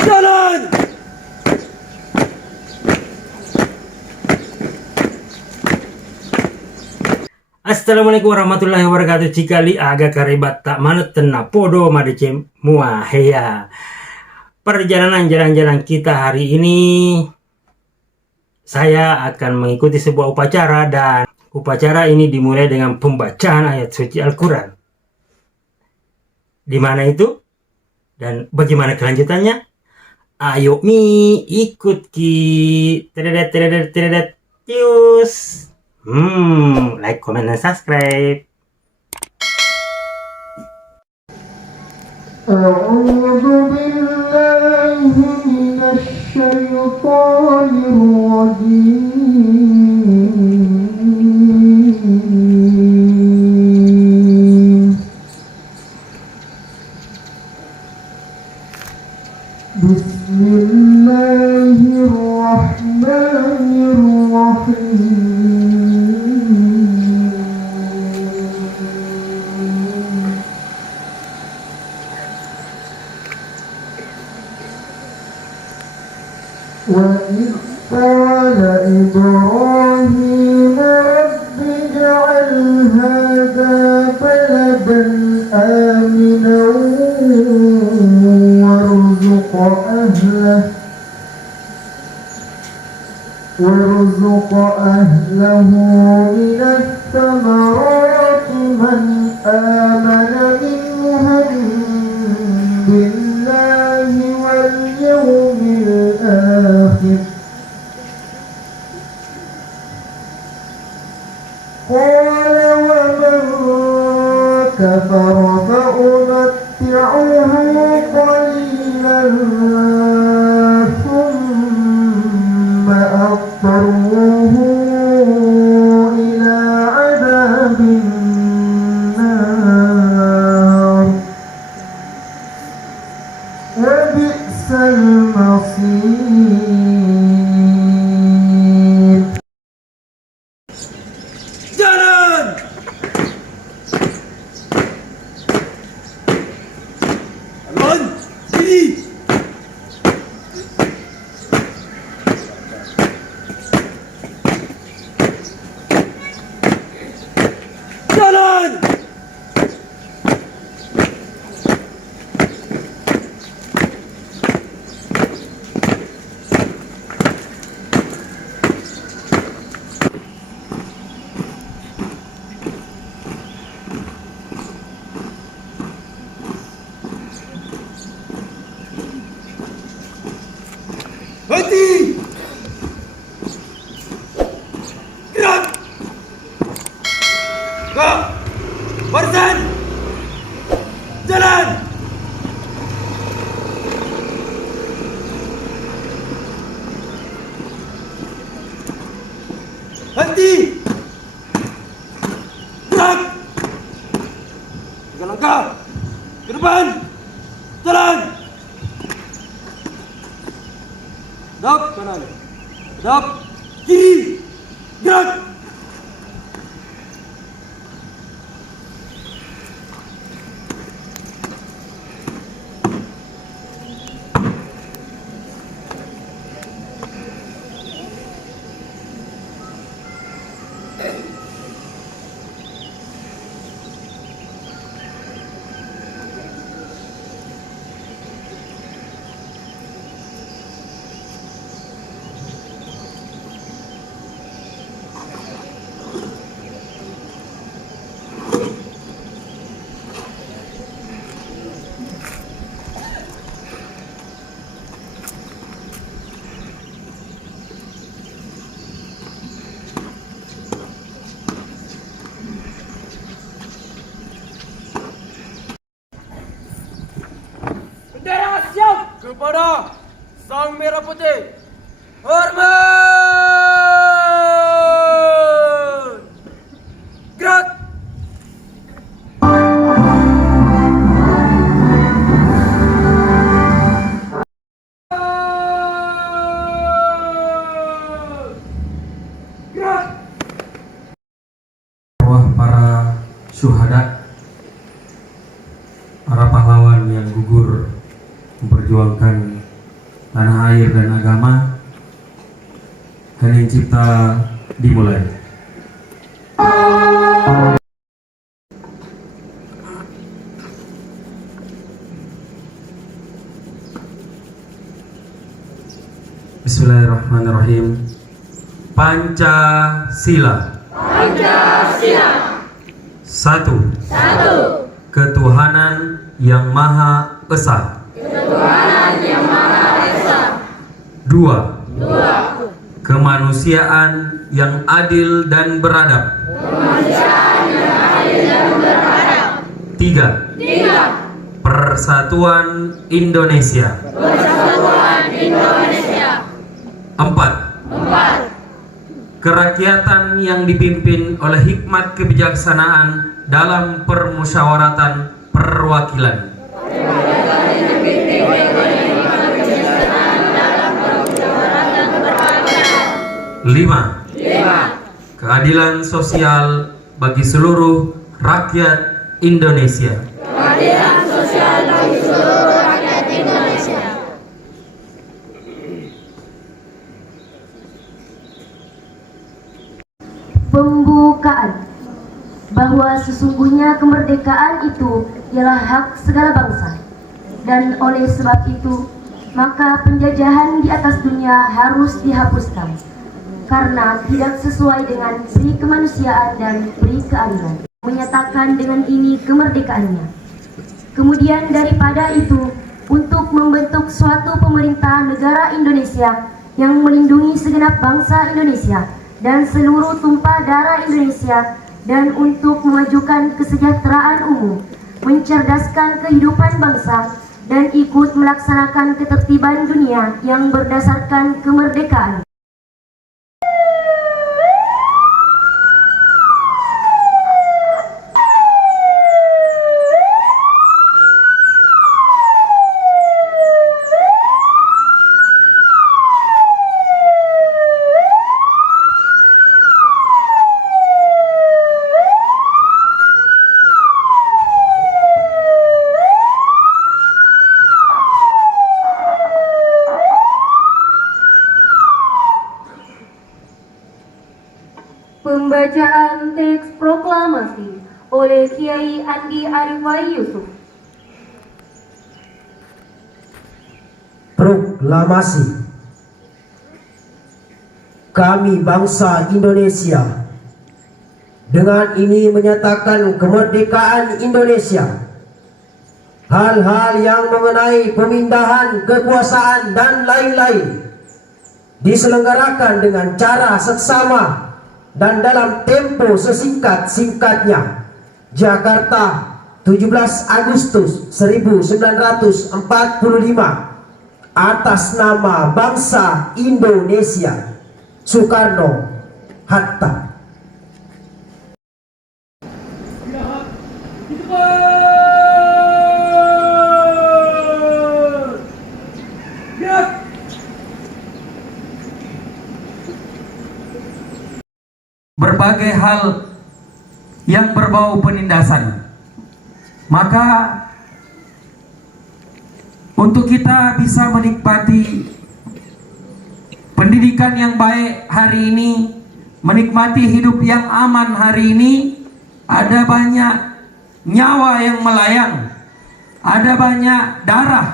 Jalan! Assalamualaikum warahmatullahi wabarakatuh. Cikali aga karibat tak manut tena podo madece mua heya. Perjalanan jalan-jalan kita hari ini, saya akan mengikuti sebuah upacara, dan upacara ini dimulai dengan pembacaan ayat suci Al-Quran. Di mana itu dan bagaimana kelanjutannya? Ayo mi ikut ki teredet tius. Like, comment, dan subscribe. أعوذ بالله من الشيطان الرجيم بسم الله الرحمن الرحيم وإذ قال إبراهيم رب اجعل هذا بلدا آمنا وارزق أهله من الثمرات من آمن منهم بالله واليوم الآخر قال ومن كفر فأمتعه قليلا ثم أضطره إلى عذاب النار وبئس المصير. Jalan! Alon! Sini! Jalan! Berhenti! Gerak! Kak! Barisan! Jalan! Henti! Gerak! 3 langkah! Ke depan! Jalan! Hadap kanan, hadap kiri, gerak. Bendera siap kepada Sang Merah Putih. Hormat! Gerak! Gerak! Para syuhada, para pahlawan yang gugur memperjuangkan tanah air dan agama. Hening Cipta dimulai. Bismillahirrahmanirrahim. Pancasila. Satu. Ketuhanan yang Maha Esa. Dua. Kemanusiaan yang adil dan beradab. Tiga. Persatuan Indonesia. Empat. Kerakyatan yang dipimpin oleh hikmat kebijaksanaan dalam permusyawaratan perwakilan. Lima. Keadilan sosial bagi seluruh rakyat Indonesia. Pembukaan. Bahwa sesungguhnya kemerdekaan itu ialah hak segala bangsa, dan oleh sebab itu maka penjajahan di atas dunia harus dihapuskan karena tidak sesuai dengan pri kemanusiaan dan pri keadilan. Menyatakan dengan ini kemerdekaannya. Kemudian daripada itu, untuk membentuk suatu pemerintah negara Indonesia yang melindungi segenap bangsa Indonesia dan seluruh tumpah darah Indonesia, dan untuk memajukan kesejahteraan umum, mencerdaskan kehidupan bangsa, dan ikut melaksanakan ketertiban dunia yang berdasarkan kemerdekaan. Pembacaan teks proklamasi oleh Kiai Andi Arifai Yusuf. Proklamasi. Kami bangsa Indonesia dengan ini menyatakan kemerdekaan Indonesia. Hal-hal yang mengenai pemindahan kekuasaan dan lain-lain diselenggarakan dengan cara seksama dan dalam tempo sesingkat-singkatnya. Jakarta, 17 Agustus 1945, atas nama bangsa Indonesia. Soekarno Hatta. Berbagai hal yang berbau penindasan, maka untuk kita bisa menikmati pendidikan yang baik hari ini, menikmati hidup yang aman hari ini, ada banyak nyawa yang melayang, ada banyak darah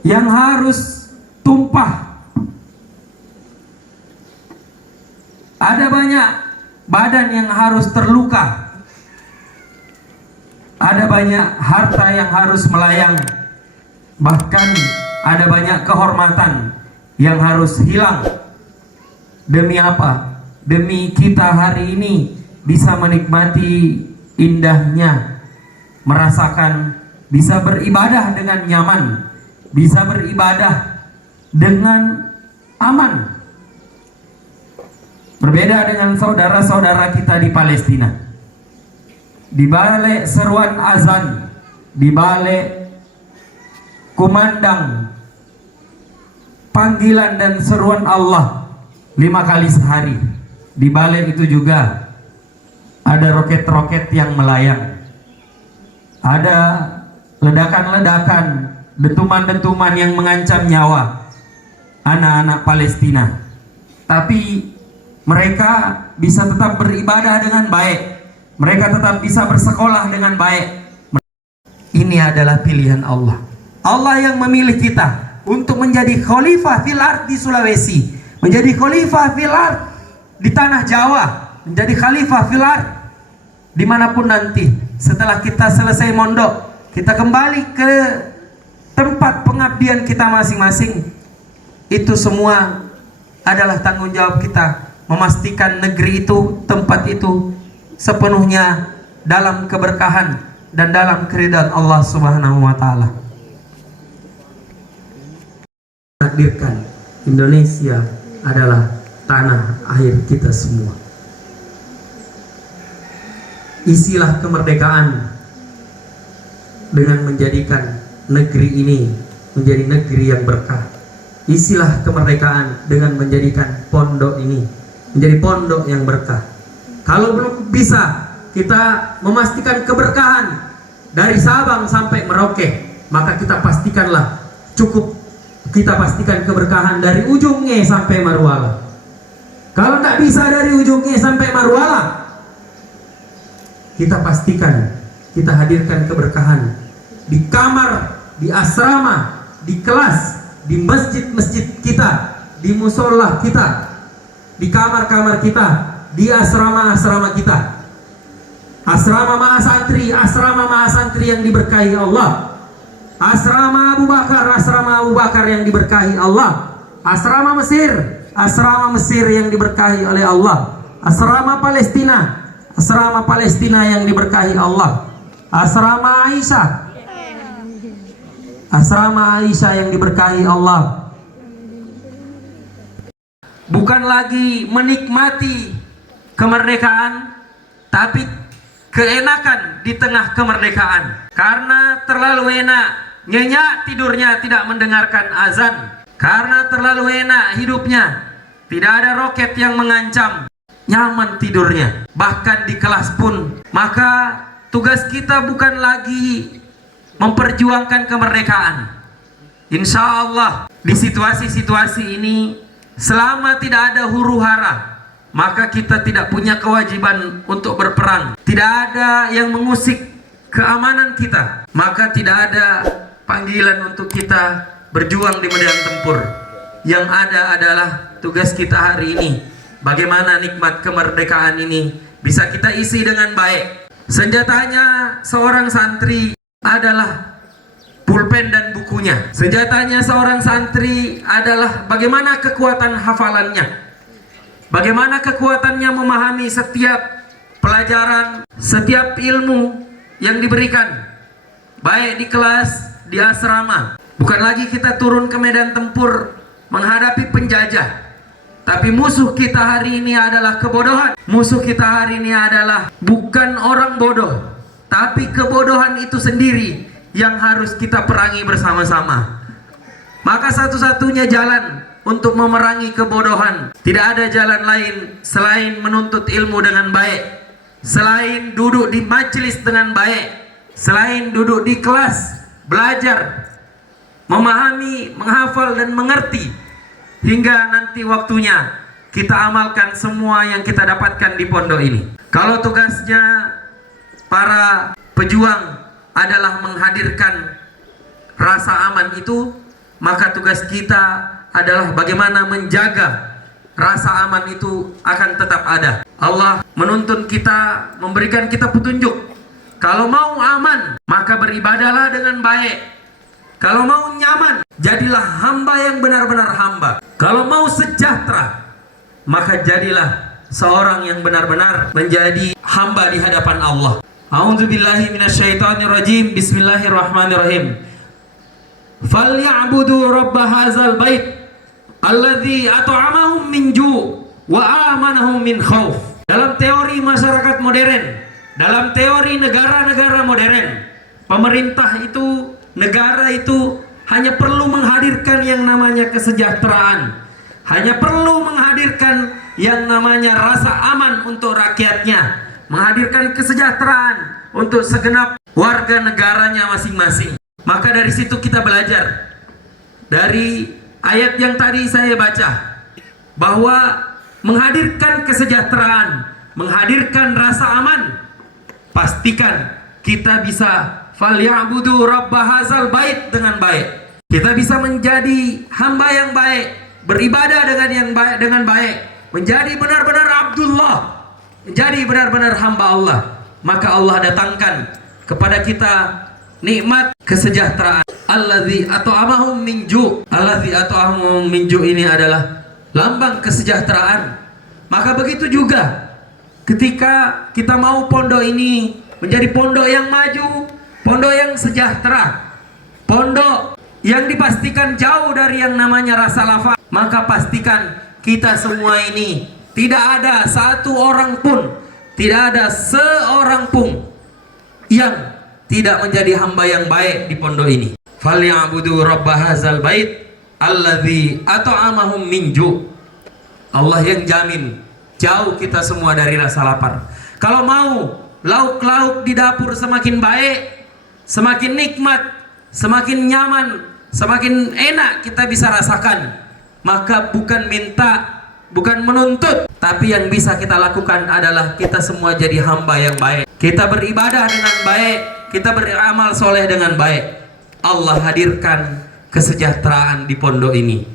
yang harus tumpah, ada banyak badan yang harus terluka, ada banyak harta yang harus melayang, bahkan ada banyak kehormatan yang harus hilang. Demi apa? Demi kita hari ini bisa menikmati indahnya, merasakan bisa beribadah dengan nyaman, bisa beribadah dengan aman. Berbeda dengan saudara-saudara kita di Palestina. Di balik seruan azan, di balik kumandang panggilan dan seruan Allah 5 kali sehari, di balik itu juga ada roket-roket yang melayang, ada ledakan-ledakan dentuman-dentuman yang mengancam nyawa anak-anak Palestina. Tapi mereka bisa tetap beribadah dengan baik. Mereka tetap bisa bersekolah dengan baik. Ini adalah pilihan Allah. Allah yang memilih kita untuk menjadi khalifah fil ard di Sulawesi, menjadi khalifah fil ard di tanah Jawa, menjadi khalifah fil ard dimanapun nanti. Setelah kita selesai mondok, kita kembali ke tempat pengabdian kita masing-masing. Itu semua adalah tanggung jawab kita, memastikan negeri itu, tempat itu sepenuhnya dalam keberkahan dan dalam keridhaan Allah Subhanahu wa taala. Takdirkan Indonesia adalah tanah air kita semua. Isilah kemerdekaan dengan menjadikan negeri ini menjadi negeri yang berkah. Isilah kemerdekaan dengan menjadikan pondok ini menjadi pondok yang berkah. Kalau belum bisa kita memastikan keberkahan dari Sabang sampai Merauke, maka kita pastikanlah cukup kita pastikan keberkahan dari ujung Nge sampai Marwala. Kalau tidak bisa dari ujung Nge sampai Marwala, kita pastikan kita hadirkan keberkahan di kamar, di asrama, di kelas, di masjid-masjid kita, di musola kita, di kamar-kamar kita, di asrama-asrama kita. Asrama mahasantri yang diberkahi Allah. Asrama Abu Bakar yang diberkahi Allah. Asrama Mesir yang diberkahi oleh Allah. Asrama Palestina yang diberkahi Allah. Asrama Aisyah yang diberkahi Allah. Bukan lagi menikmati kemerdekaan, tapi keenakan di tengah kemerdekaan. Karena terlalu enak, nyenyak tidurnya tidak mendengarkan azan. Karena terlalu enak hidupnya, tidak ada roket yang mengancam, nyaman tidurnya. Bahkan di kelas pun, maka tugas kita bukan lagi memperjuangkan kemerdekaan. Insya Allah di situasi-situasi ini, selama tidak ada huru hara, maka kita tidak punya kewajiban untuk berperang. Tidak ada yang mengusik keamanan kita, maka tidak ada panggilan untuk kita berjuang di medan tempur. Yang ada adalah tugas kita hari ini, bagaimana nikmat kemerdekaan ini bisa kita isi dengan baik. Senjatanya seorang santri adalah pulpen dan bukunya. Senjatanya seorang santri adalah bagaimana kekuatan hafalannya, bagaimana kekuatannya memahami setiap pelajaran, setiap ilmu yang diberikan, baik di kelas, di asrama. Bukan lagi kita turun ke medan tempur menghadapi penjajah, tapi musuh kita hari ini adalah kebodohan. Musuh kita hari ini adalah bukan orang bodoh, tapi kebodohan itu sendiri yang harus kita perangi bersama-sama. Maka satu-satunya jalan untuk memerangi kebodohan, tidak ada jalan lain selain menuntut ilmu dengan baik, selain duduk di majelis dengan baik, selain duduk di kelas, belajar, memahami, menghafal dan mengerti, hingga nanti waktunya kita amalkan semua yang kita dapatkan di pondok ini. Kalau tugasnya para pejuang adalah menghadirkan rasa aman itu, maka tugas kita adalah bagaimana menjaga rasa aman itu akan tetap ada. Allah menuntun kita, memberikan kita petunjuk. Kalau mau aman, maka beribadahlah dengan baik. Kalau mau nyaman, jadilah hamba yang benar-benar hamba. Kalau mau sejahtera, maka jadilah seorang yang benar-benar menjadi hamba di hadapan Allah. A'udzubillahi minasyaitonirrajim. Bismillahirrahmanirrahim. Falyabudu rabb hadzal bait alladzi at'amahum min ju' wa amanahum min khauf. Dalam teori masyarakat modern, dalam teori negara-negara modern, pemerintah itu, negara itu hanya perlu menghadirkan yang namanya kesejahteraan, hanya perlu menghadirkan yang namanya rasa aman untuk rakyatnya, menghadirkan kesejahteraan untuk segenap warga negaranya masing-masing. Maka dari situ kita belajar dari ayat yang tadi saya baca, bahwa menghadirkan kesejahteraan, menghadirkan rasa aman, pastikan kita bisa falyabudu rabb hadzal bait dengan baik. Kita bisa menjadi hamba yang baik, beribadah dengan baik, menjadi benar-benar Abdullah, menjadi benar-benar hamba Allah. Maka Allah datangkan kepada kita nikmat kesejahteraan. Allazi at'amahum min ju'. Allazi at'amahum min ju' ini adalah lambang kesejahteraan. Maka begitu juga ketika kita mau pondok ini menjadi pondok yang maju, pondok yang sejahtera, pondok yang dipastikan jauh dari yang namanya rasa lafaz, maka pastikan kita semua ini tidak ada satu orang pun, tidak ada seorang pun yang tidak menjadi hamba yang baik di pondok ini. Falyabudu rabb hadzal bait allazi at'amahum min ju'. Allah yang jamin jauh kita semua dari rasa lapar. Kalau mau lauk-lauk di dapur semakin baik, semakin nikmat, semakin nyaman, semakin enak kita bisa rasakan, maka bukan minta, bukan menuntut, tapi yang bisa kita lakukan adalah kita semua jadi hamba yang baik. Kita beribadah dengan baik, kita beramal soleh dengan baik. Allah hadirkan kesejahteraan di pondok ini.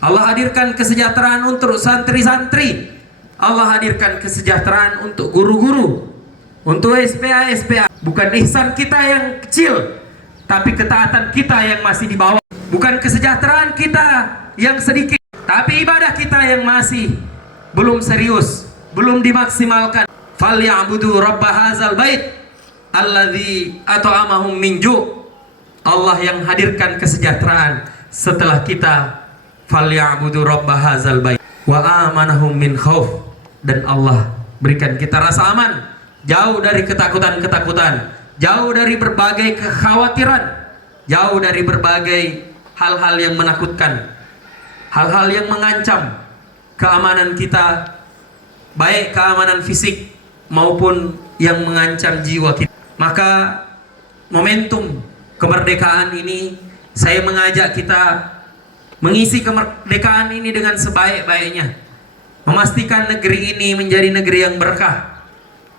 Allah hadirkan kesejahteraan untuk santri-santri. Allah hadirkan kesejahteraan untuk guru-guru, untuk SPA. Bukan ihsan kita yang kecil, tapi ketaatan kita yang masih di bawah. Bukan kesejahteraan kita yang sedikit, tapi ibadah kita yang masih belum serius, belum dimaksimalkan. Falyabudu rabb hadzal bait allazi at'amahum min ju'. Allah yang hadirkan kesejahteraan setelah kita falyabudu rabb hadzal bait wa amanahum min khauf. Dan Allah berikan kita rasa aman, jauh dari ketakutan-ketakutan, jauh dari berbagai kekhawatiran, jauh dari berbagai hal-hal yang menakutkan, hal-hal yang mengancam keamanan kita, baik keamanan fisik maupun yang mengancam jiwa kita. Maka momentum kemerdekaan ini, saya mengajak kita mengisi kemerdekaan ini dengan sebaik-baiknya, memastikan negeri ini menjadi negeri yang berkah,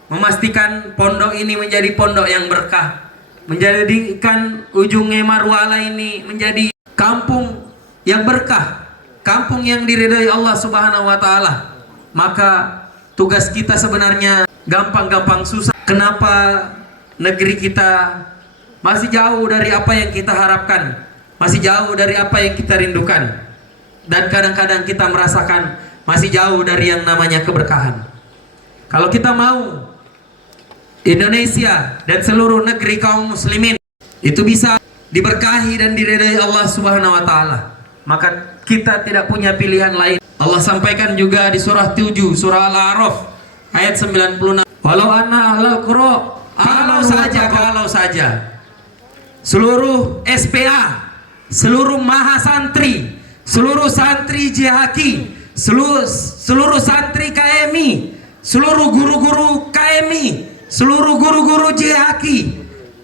memastikan pondok ini menjadi pondok yang berkah, menjadikan Ujung Marwala ini menjadi kampung yang berkah, kampung yang diridhai Allah Subhanahu wa taala. Maka tugas kita sebenarnya gampang-gampang susah. Kenapa negeri kita masih jauh dari apa yang kita harapkan, masih jauh dari apa yang kita rindukan, dan kadang-kadang kita merasakan masih jauh dari yang namanya keberkahan. Kalau kita mau Indonesia dan seluruh negeri kaum muslimin itu bisa diberkahi dan diridhai Allah Subhanahu wa taala, maka kita tidak punya pilihan lain. Allah sampaikan juga di surah 7, surah Al-A'raf ayat 96. Walau anna ahlal qura, kalau saja seluruh SPA, seluruh mahasantri, seluruh santri JHQ, seluruh santri KMI, seluruh guru-guru KMI, seluruh guru-guru JHQ,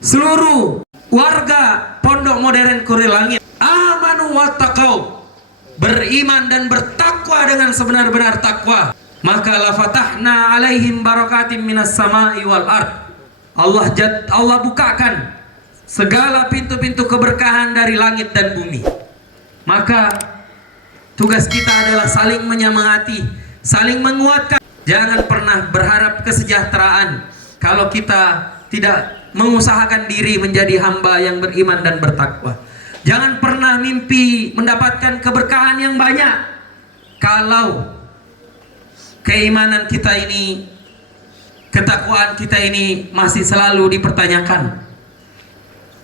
seluruh warga Pondok Modern Kuril Langit amanu wattaqau, beriman dan bertakwa dengan sebenar-benar takwa, maka la fatahna alaihim barakatim minas sama'i wal ard. Allah bukakan segala pintu-pintu keberkahan dari langit dan bumi. Maka tugas kita adalah saling menyemangati, saling menguatkan. Jangan pernah berharap kesejahteraan kalau kita tidak mengusahakan diri menjadi hamba yang beriman dan bertakwa. Jangan pernah mimpi mendapatkan keberkahan yang banyak kalau keimanan kita ini, ketakwaan kita ini masih selalu dipertanyakan.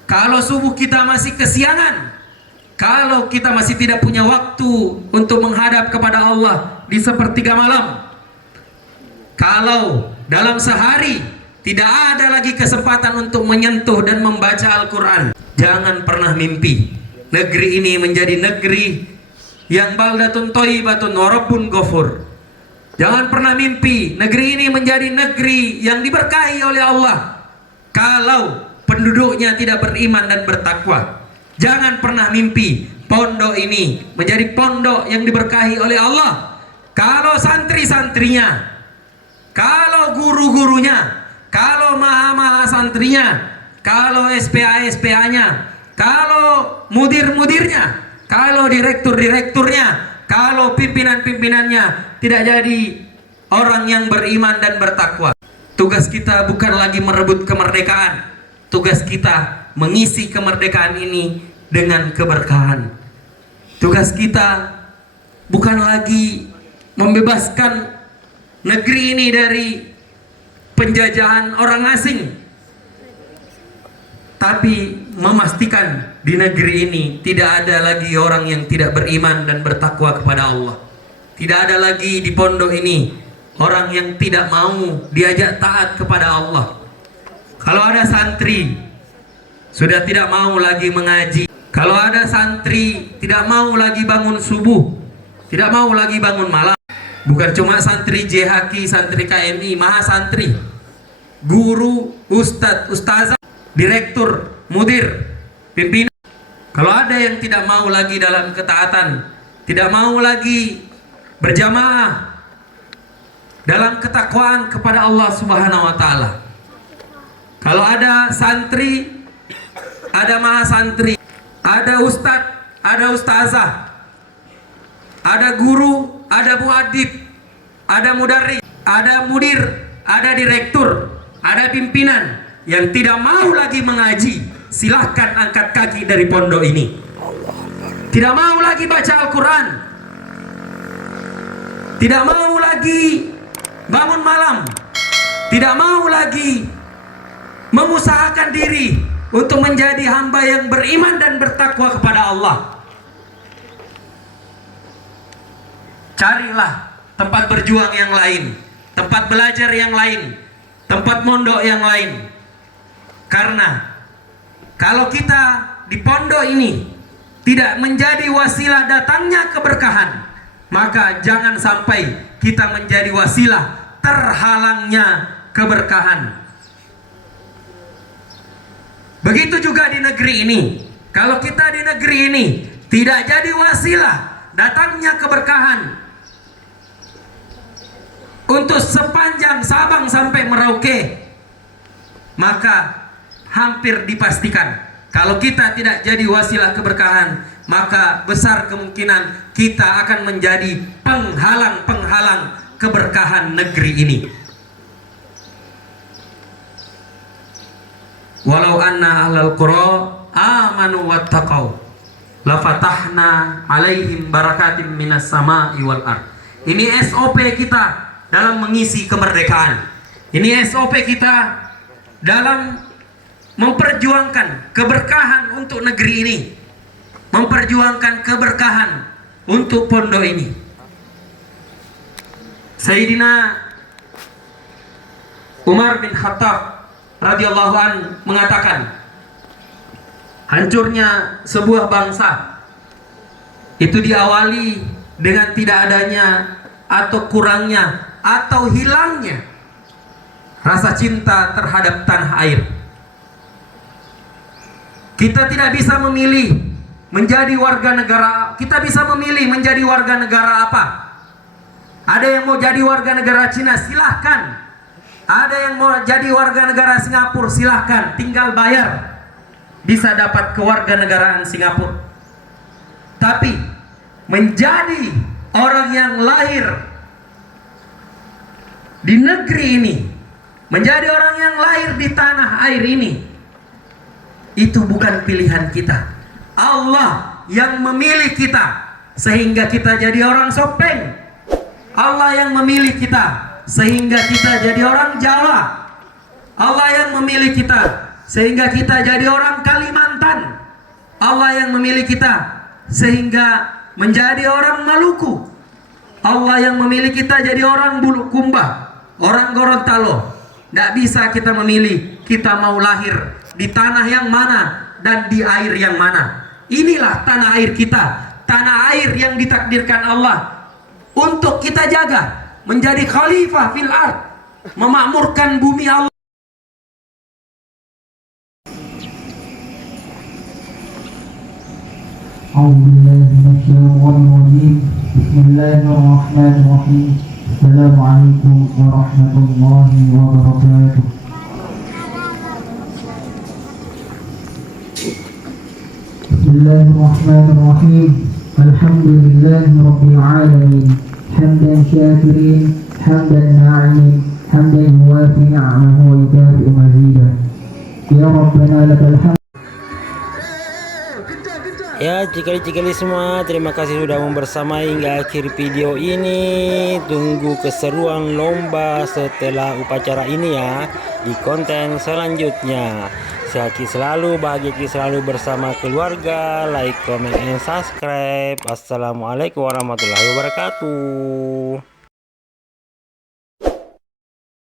Kalau subuh kita masih kesiangan, kalau kita masih tidak punya waktu untuk menghadap kepada Allah di sepertiga malam, kalau dalam sehari tidak ada lagi kesempatan untuk menyentuh dan membaca Al-Quran, jangan pernah mimpi negeri ini menjadi negeri yang baldatun thayyibatun wa rabbun ghafur. Jangan pernah mimpi negeri ini menjadi negeri yang diberkahi oleh Allah kalau penduduknya tidak beriman dan bertakwa. Jangan pernah mimpi pondok ini menjadi pondok yang diberkahi oleh Allah kalau santri-santrinya, kalau guru-gurunya, kalau maha-maha santrinya, kalau SPA-SPA-nya, kalau mudir-mudirnya, kalau direktur-direkturnya, kalau pimpinan-pimpinannya tidak jadi orang yang beriman dan bertakwa. Tugas kita bukan lagi merebut kemerdekaan. Tugas kita mengisi kemerdekaan ini dengan keberkahan. Tugas kita bukan lagi membebaskan negeri ini dari penjajahan orang asing, tapi memastikan di negeri ini tidak ada lagi orang yang tidak beriman dan bertakwa kepada Allah. Tidak ada lagi di pondok ini orang yang tidak mau diajak taat kepada Allah. Kalau ada santri sudah tidak mau lagi mengaji, kalau ada santri tidak mau lagi bangun subuh, tidak mau lagi bangun malam. Bukan cuma santri JHQ, santri KMI, maha santri, guru, ustadz, ustazah, direktur, mudir, pimpinan. Kalau ada yang tidak mau lagi dalam ketaatan, tidak mau lagi berjamaah dalam ketakwaan kepada Allah Subhanahu wa taala. Kalau ada santri, ada maha santri, ada ustadz, ada ustazah, ada guru, ada muadib, ada mudarris, ada mudir, ada direktur, ada pimpinan yang tidak mau lagi mengaji, silahkan angkat kaki dari pondok ini. Tidak mau lagi baca Al-Quran, tidak mau lagi bangun malam, tidak mau lagi mengusahakan diri untuk menjadi hamba yang beriman dan bertakwa kepada Allah. Carilah tempat berjuang yang lain, tempat belajar yang lain, tempat mondok yang lain. Karena kalau kita di pondok ini tidak menjadi wasilah datangnya keberkahan, maka jangan sampai kita menjadi wasilah terhalangnya keberkahan. Begitu juga di negeri ini. Kalau kita di negeri ini tidak jadi wasilah datangnya keberkahan untuk sepanjang Sabang sampai Merauke, maka hampir dipastikan kalau kita tidak jadi wasilah keberkahan, maka besar kemungkinan kita akan menjadi penghalang-penghalang keberkahan negeri ini. Walau anna ahlal qura amanu wattaqau lafatahna alaihim barakatim minas sama'i wal ard. Ini SOP kita dalam mengisi kemerdekaan. Ini SOP kita dalam memperjuangkan keberkahan untuk negeri ini, memperjuangkan keberkahan untuk pondok ini. Sayyidina Umar bin Khattab radhiyallahu an mengatakan, hancurnya sebuah bangsa itu diawali dengan tidak adanya atau kurangnya atau hilangnya rasa cinta terhadap tanah air. Kita tidak bisa memilih menjadi warga negara, kita bisa memilih menjadi warga negara apa. Ada yang mau jadi warga negara Cina, silahkan. Ada yang mau jadi warga negara Singapura, silahkan, tinggal bayar, bisa dapat kewarganegaraan Singapura. Tapi menjadi orang yang lahir di negeri ini, menjadi orang yang lahir di tanah air ini, itu bukan pilihan kita. Allah yang memilih kita sehingga kita jadi orang Sopeng. Allah yang memilih kita sehingga kita jadi orang Jawa. Allah yang memilih kita sehingga kita jadi orang Kalimantan. Allah yang memilih kita sehingga menjadi orang Maluku. Allah yang memilih kita jadi orang Bulukumba, orang Gorontalo. Tidak bisa kita memilih kita mau lahir di tanah yang mana dan di air yang mana. Inilah tanah air kita, tanah air yang ditakdirkan Allah untuk kita jaga, menjadi khalifah fil ard, memakmurkan bumi Allah. أعوذ بالله من الشيطان الرجيم بسم الله الرحمن الرحيم السلام عليكم ورحمة الله وبركاته بسم الله الرحمن الرحيم الحمد لله رب العالمين حمدا شاكرين حمدا ناعمين حمدا يوافي نعمه ويكافئ مزيدا يا ربنا لك الحمد. Ya, cikali-cikali semua, terima kasih sudah membersamai hingga akhir video ini. Tunggu keseruan lomba setelah upacara ini ya di konten selanjutnya. Sehat selalu, bahagia selalu bersama keluarga. Like, comment, and subscribe. Assalamualaikum warahmatullahi wabarakatuh.